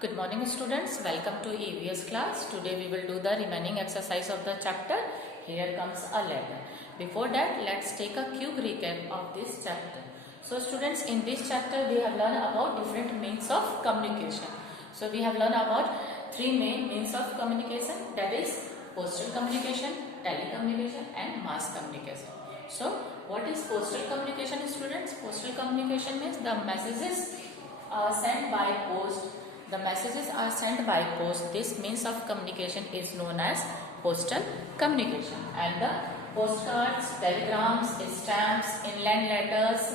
Good morning students, welcome to EVS class. Today we will do the remaining exercise of the chapter. Here comes a letter. Before that, let's take a quick recap of this chapter. So students, in this chapter we have learned about different means of communication. So we have learned about three main means of communication, that is postal communication, telecommunication and mass communication. So what is postal communication students? Postal communication means the messages are sent by post. The messages are sent by post. This means of communication is known as postal communication. And the postcards, telegrams, stamps, inland letters,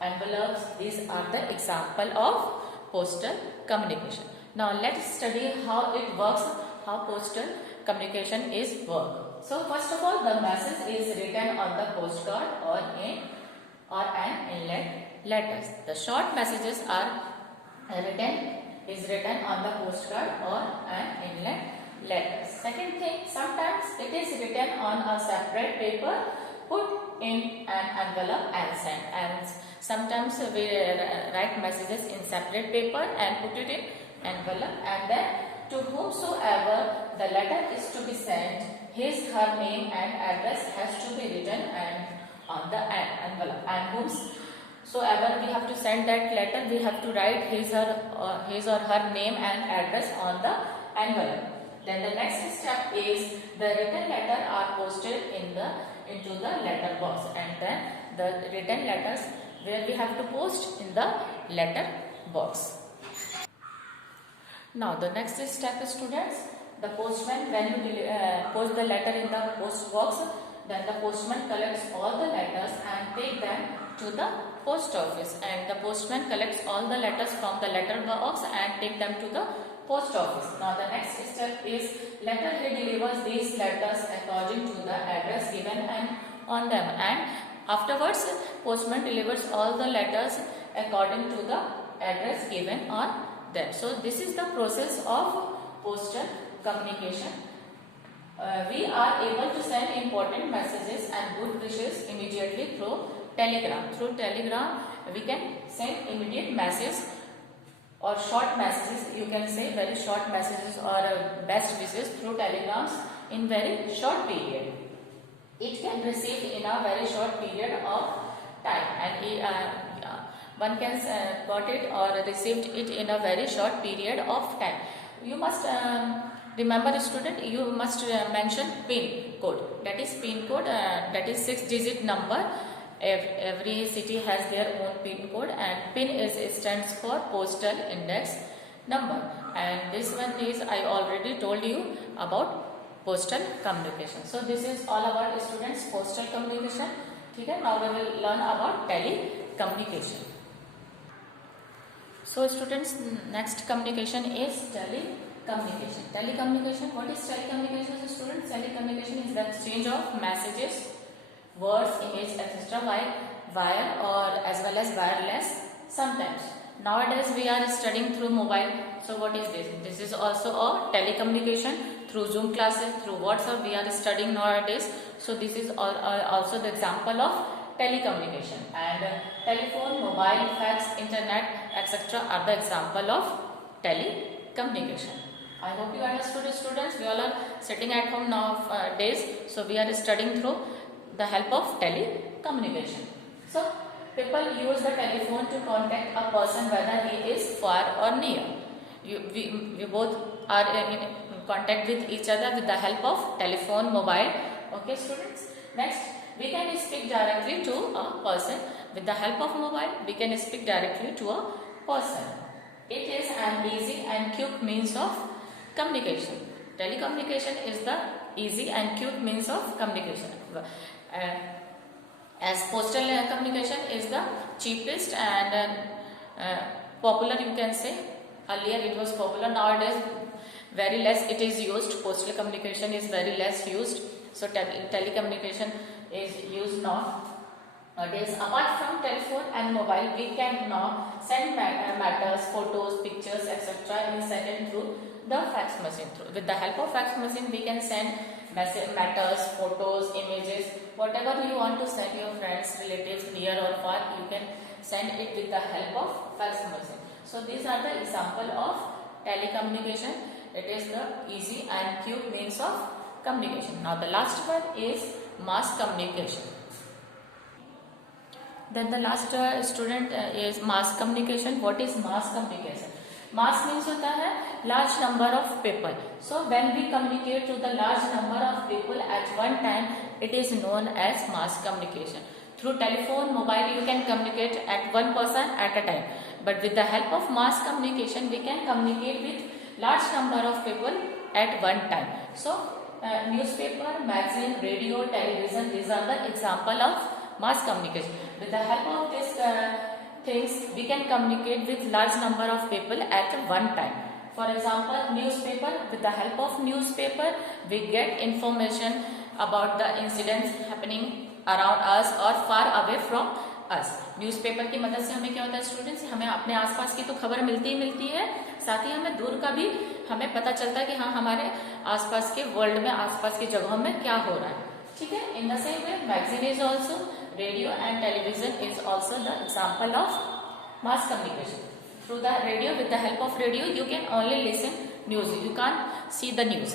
envelopes, these are the example of postal communication. Now let's study how it works, how postal communication is work. So first of all, the message is written on the postcard or an inland letters. The short messages are written on the postcard or an inland letter. Second thing, sometimes it is written on a separate paper, put in an envelope and sent. And sometimes we write messages in separate paper and put it in envelope, and then to whomsoever the letter is to be sent, his her name and address has to be written and on the envelope, and whomsoever we have to send that letter, we have to write his or her name and address on the envelope. Then the next step is the written letter are posted into the letter box, and then the written letters where we have to post in the letter box. Now the next step is students, the postman, when you post the letter in the post box, then the postman collects all the letters and take them to the post office, and the postman collects all the letters from the letter box and take them to the post office. Now the next step is letterhead delivers these letters according to the address given and on them, and afterwards postman delivers all the letters according to the address given on them. So this is the process of postal communication. We are able to send important messages and good wishes immediately through telegram. Through telegram we can send immediate message or short messages, you can say very short messages or best wishes through telegrams in very short period. It can receive in a very short period of time, and one can got it or received it in a very short period of time. You must remember student, you must mention PIN code. That is PIN code, that is 6-digit number. Every city has their own PIN code, and PIN stands for postal index number, and this one is, I already told you about postal communication. So this is all about students postal communication. Okay, now we will learn about telecommunication. So students, next communication is telecommunication. Telecommunication, what is telecommunication students? Telecommunication is the exchange of messages, words, image, etc. by wire or as well as wireless sometimes. Nowadays we are studying through mobile. So what is this? This is also a telecommunication through Zoom classes, through WhatsApp we are studying nowadays. So this is also the example of telecommunication, and telephone, mobile, fax, internet, etc. are the example of telecommunication. I hope you understood students. We all are sitting at home nowadays, so we are studying through the help of telecommunication. So people use the telephone to contact a person whether he is far or near. We both are in contact with each other with the help of telephone, mobile. Okay students. Next, we can speak directly to a person with the help of mobile. We can speak directly to a person. It is an easy and quick means of communication. Telecommunication is the easy and quick means of communication. As postal communication is the cheapest and popular, you can say. Earlier it was popular, nowadays very less it is used. Postal communication is very less used, so telecommunication is used nowadays. Apart from telephone and mobile, we can now send matters, photos, pictures, etc. in second through the fax machine. With the help of fax machine, we can send matters, photos, images, whatever you want to send your friends, relatives, near or far, you can send it with the help of fax machine. So these are the example of telecommunication. It is the easy and quick means of communication. Now the last one is mass communication. Then the last student is mass communication. What is mass communication? Mass means होता है large number of people. So when we communicate to the large number of people at one time, it is known as mass communication. Through telephone, mobile, you can communicate at one person at a time. But with the help of mass communication, we can communicate with large number of people at one time. So newspaper, magazine, radio, television, these are the example of mass communication. With the help of these things, we can communicate with large number of people at one time. For example, newspaper. With the help of newspaper, we get information about the incidents happening around us or far away from us. Newspaper की मदद से हमें क्या होता है students, हमें अपने आसपास की तो खबर मिलती ही मिलती है, साथ ही हमें दूर का भी हमें पता चलता है कि हाँ हमारे आसपास के वर्ल्ड में, आसपास की जगहों में क्या हो रहा है. ठीक है. In the same way magazine is also, radio and television is also the example of mass communication. Through the radio, with the help of radio, you can only listen news. You can't see the news.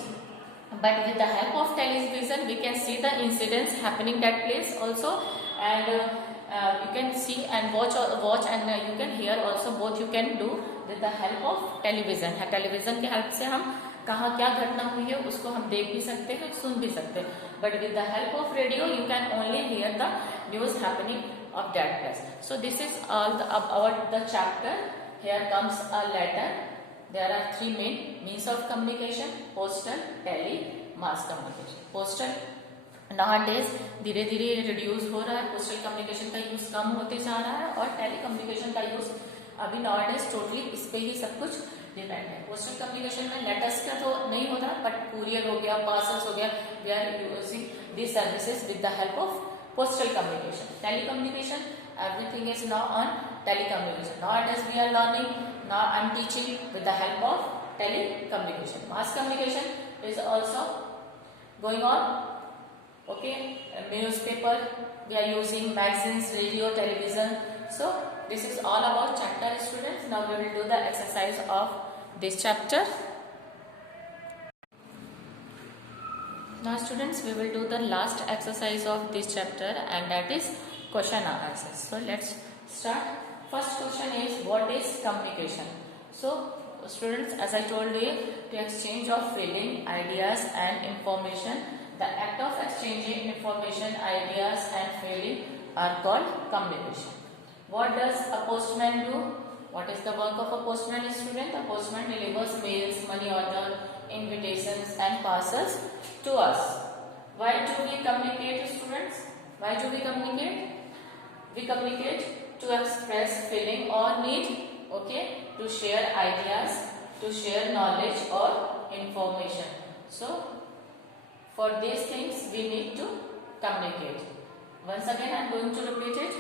But with the help of television, we can see the incidents happening that place also, and you can see and watch and you can hear also. Both you can do with the help of television. Television के help से हम कहाँ क्या घटना हुई है उसको हम देख भी सकते हैं, सुन भी सकते हैं. But with the help of radio, you can only hear the news happening of that place. So this is all about the chapter. Here comes a letter. There are three main means of communication: postal, tele, mass communication. Postal nowadays धीरे धीरे reduce हो रहा है, postal communication का use कम होते जा रहा है, और टेली कम्युनिकेशन का यूज अभी nowadays टोटली इस पे ही सब कुछ डिपेंड है. पोस्टल कम्युनिकेशन में लेटर्स का तो नहीं होता, बट कुरियर हो गया, पार्सल्स हो गया, we are using this services with the help of postal communication. Telecommunication, everything is now on telecommunication. Nowadays we are learning, now I am teaching with the help of telecommunication. Mass communication is also going on. Okay, newspaper, we are using magazines, radio, television. So this is all about chapter, students. Now we will do the exercise of this chapter. Now students, we will do the last exercise of this chapter, and that is question and answers. So let's start. First question is, what is communication? So students, as I told you, to exchange of feeling, ideas and information. The act of exchanging information, ideas and feeling are called communication. What does a postman do? What is the work of a postman, student? A postman delivers mails, money order, invitations and parcels to us. Why do we communicate, students? Why do we communicate? We communicate to express feeling or need, okay, to share ideas, to share knowledge or information. So for these things we need to communicate. Once again I am going to repeat it.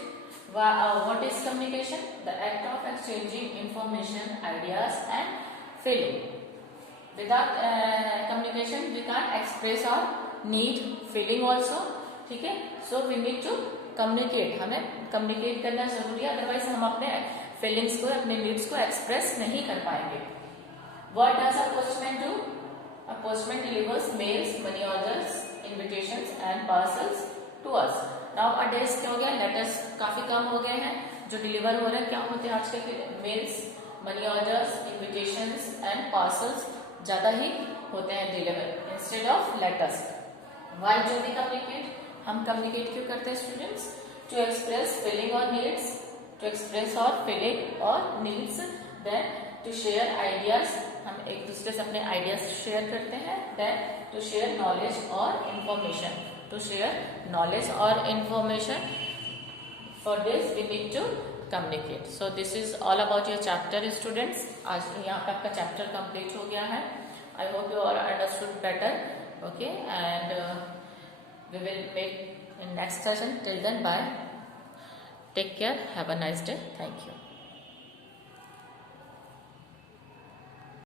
What is communication? The act of exchanging information, ideas and feeling. Without communication we can't express our need, feeling also. ठीक है. So we need to communicate. हमें communicate करना जरूरी है, otherwise हम अपने feelings को, अपने needs को express नहीं कर पाएंगे. What does a postman do? A postman delivers mails, money orders, invitations and parcels to us. Nowadays क्या हो गया, letters काफी कम हो गए हैं जो deliver हो रहे हैं. क्या होते हैं आजकल के mails, money orders, invitations and parcels ज्यादा ही होते हैं deliver instead of letters. Why do we communicate? हम communicate क्यों करते हैं students? To express feeling or needs, to express our feeling or needs, then to share ideas. हम एक दूसरे से अपने आइडियाज शेयर करते हैं. देन टू शेयर नॉलेज और इंफॉर्मेशन, टू शेयर नॉलेज और information. For this we need to communicate. So this is all about your chapter students. आज यहाँ पे आपका चैप्टर कंप्लीट हो गया है. I hope you are understood better. Okay, and we will make in next session. Till then bye, take care, have a nice day. Thank you.